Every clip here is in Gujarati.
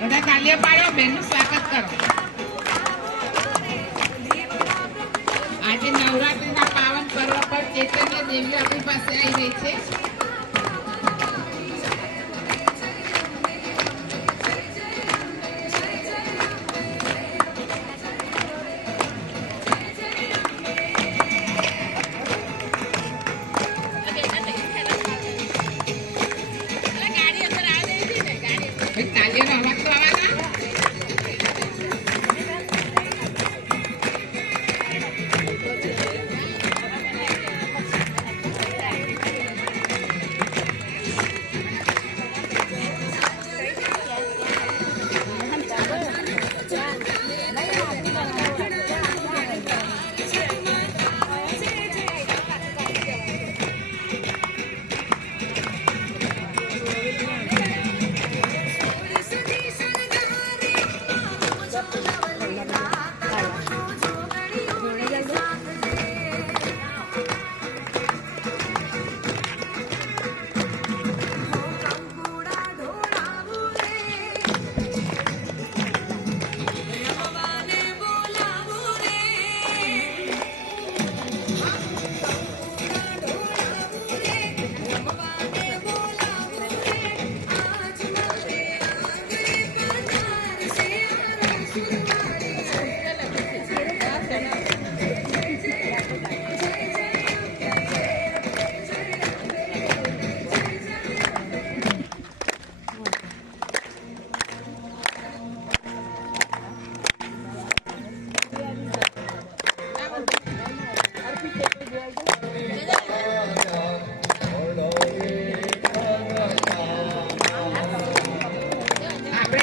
બધા તાલિયા પાડો, બેનનું સ્વાગત કરો. આજે નવરાત્રીના પાવન પર્વ પર ચૈતન્ય દેવી આપણી પાસે આવી રહી છે. તાલિયાનો અવાજ તો આવવાના.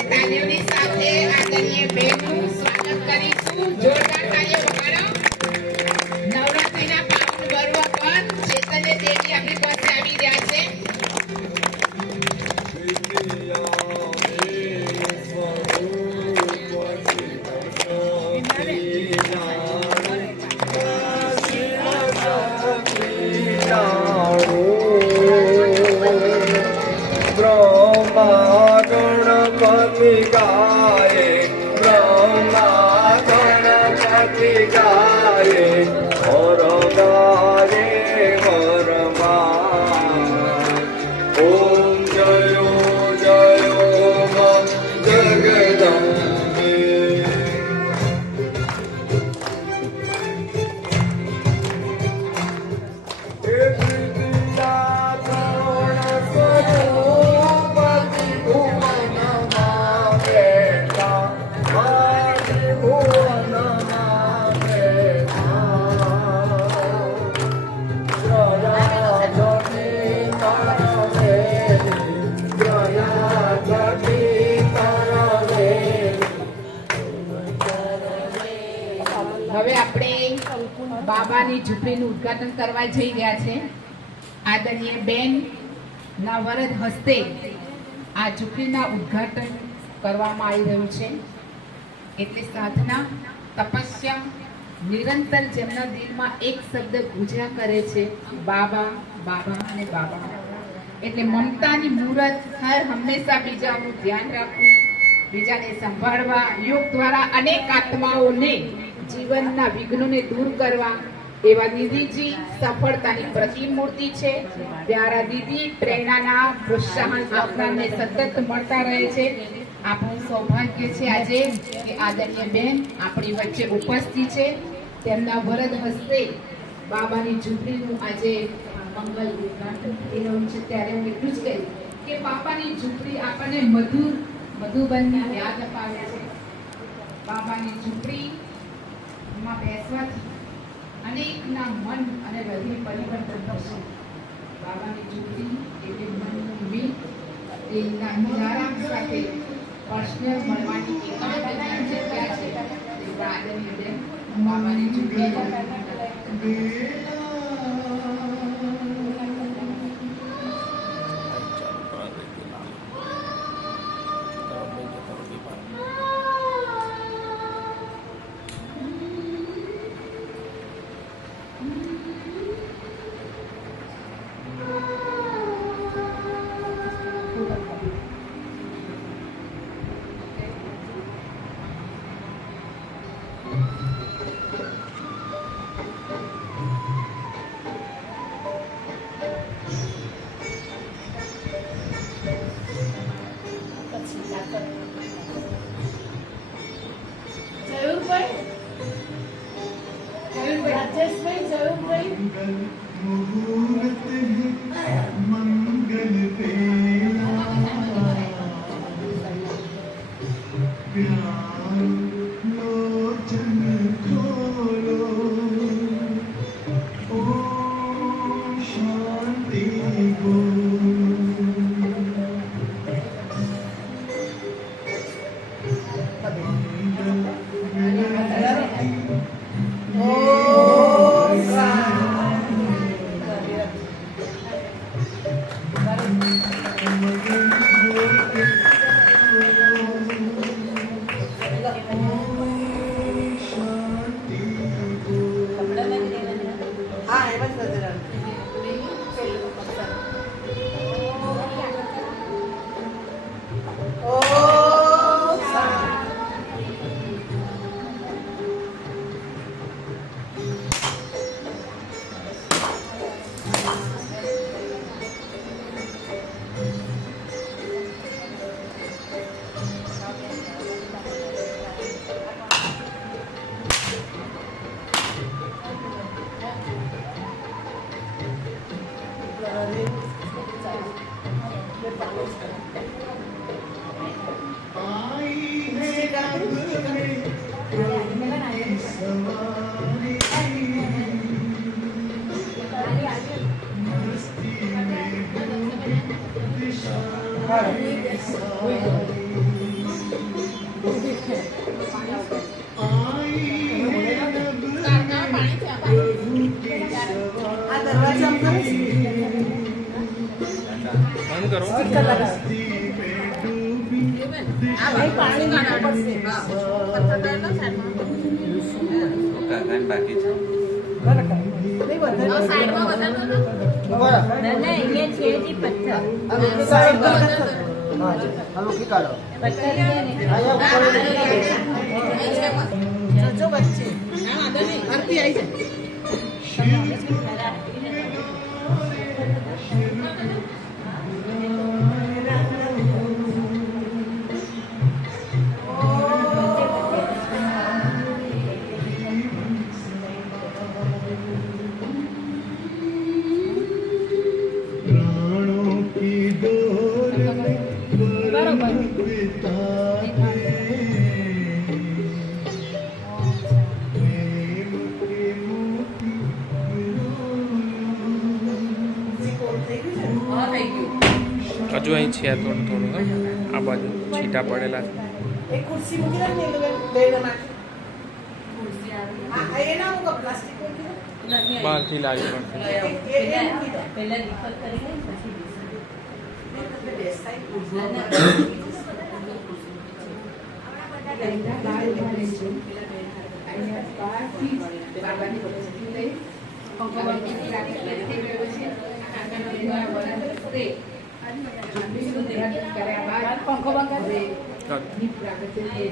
તાલીઓની સાથે આદરણીય બહેનનું સ્વાગત કરીશું. જોરદાર તાલીઓ વગાડો. નવરાત્રીના પાવન પર્વ પર ચૈતન્ય દેવી આપણી પાસે આવી રહ્યા છે. હવે આપણે બાબાની ઝૂંપડીનું ઉદ્ઘાટન કરવા જઈ રહ્યા છે. આદરણીય બેન ના વરદ હસ્તે આ ઝૂંપડીના ઉદ્ઘાટન કરવામાં આવી રહ્યું છે. એટલે સાધના, તપસ્યા નિરંતર જેમના દિલમાં એક શબ્દ ગુંજ્યા કરે છે, બાબા બાબા અને બાબા. એટલે મમતાની મૂરત હર હંમેશા બીજાનું ધ્યાન રાખવું, બીજાને સંભાળવા, યોગ દ્વારા અનેક આત્માઓને જીવનના વિઘ્નોને દૂર કરવા એવા દીદીજી સફળતાની પ્રતિમૂર્તિ છે. પ્યારા દીદી પ્રેરણાના પ્રોત્સાહન આપનારને સતત મળતા રહે છે. આપણું સૌભાગ્ય છે આજે કે આદરણીય બેન આપણી વચ્ચે ઉપસ્થિત છે. તેમના વરદ હસ્તે બાબાની ઝૂંપડીનું આજે મંગલ ઉદ્ઘાટન થઈ રહ્યું છે. ત્યારે હું એટલું જ કહીશ કે બાબાની ઝૂંપડી આપણને મધુબનની યાદ અપાવે છે. બાબાની ઝૂંપડીમાં બેસવાથી અનેકના મન અને હૃદય પરિવર્તન થશે. બાબાની ઝૂંપડી એટલે મનનું મિલ, તેના નિરારામ સાથે પર્સનલ મળવાની એકાંતની જગ્યા છે. તે આદરણીય બેન બાબાની ઝૂંપડી હજુ અહીં છે થોડું થોડું આ બાજુ છીટા પડેલા છે. એક ખુરશી મૂકી દે ને બે જણા આ એના હું પ્લાસ્ટિક મૂકી બહારથી લાવી પડશે. પહેલા રિફર કરી લે પછી બેસાઈ બાબાની ઝૂંપડી લઈ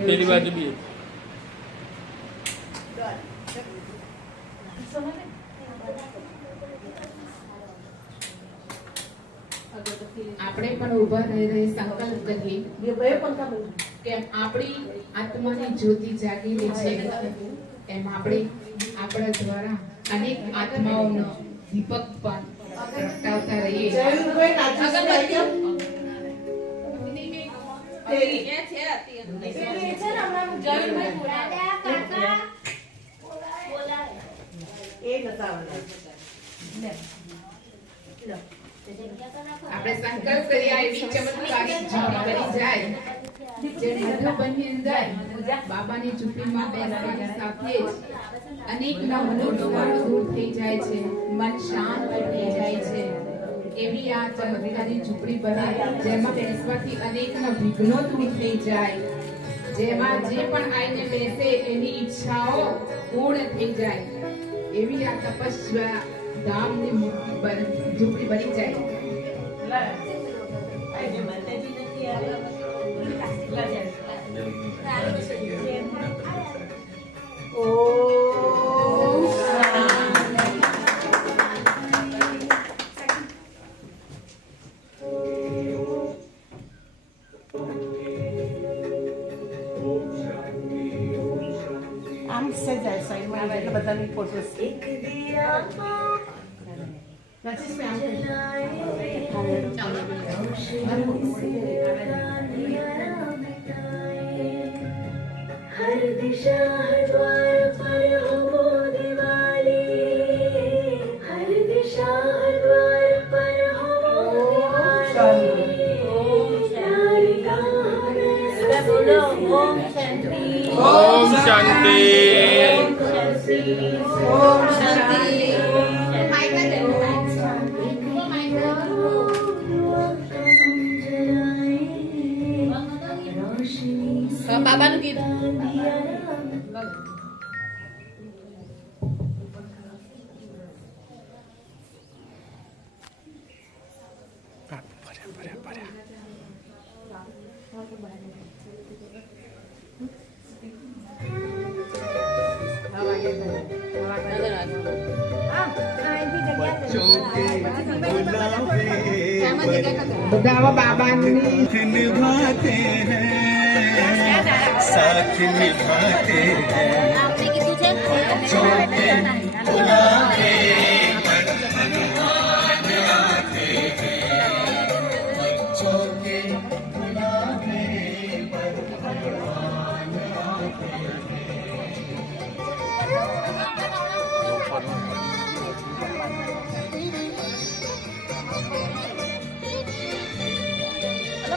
પેલી બાજુ બી આપણે પણ ઊભા રહી સંકલ્પ કરીએ કે આપણી આત્માની જ્યોતિ જાગેલી છે એમ આપણે આપણા દ્વારા અનેક આત્માઓનો દીપક પણ પ્રગટાવતા રહીએ. આપણે સંકલ્પ કરીએ એવી ચમત્કારિક જીવન બની જાય જે મધુબનની અંદર બાબાની ઝૂંપડીમાં બેસવાની સાથે જ અનેકના મનોવિકારો દૂર થઈ જાય છે, મન શાંત થઈ જાય છે. એવી આ ચમત્કારી ઝૂંપડી બને જેમાં બેસવાથી અનેકના વિઘ્નો દૂર થઈ જાય, જેમાં જે પણ આઈને બેસે એની ઈચ્છાઓ પૂર્ણ થઈ જાય. એવી આ તપસ્યા ધામની મૂર્તિ ઝૂંપડી બની જાય. આમ સજાય સાઈડમાં આવે એટલે બધાની ફોટોસ हर दिशा हर द्वार पर हो दिवाली, हर दिशा हर द्वार पर हो दिवाली. बोलो ओम शांति, ઓમ શાંતિ. ओम शांति. બાબાનું ગીત ભર્યા. બધા આવા બાબાની निभाते हैं, साथ निभाते हैं. चौके बुलाते पर भगवान आते हैं. चौके बुलाते पर भगवान आते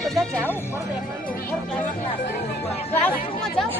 બધા જાઓ ઉપર બેસવાનું ક્લાસરૂમમાં જાઓ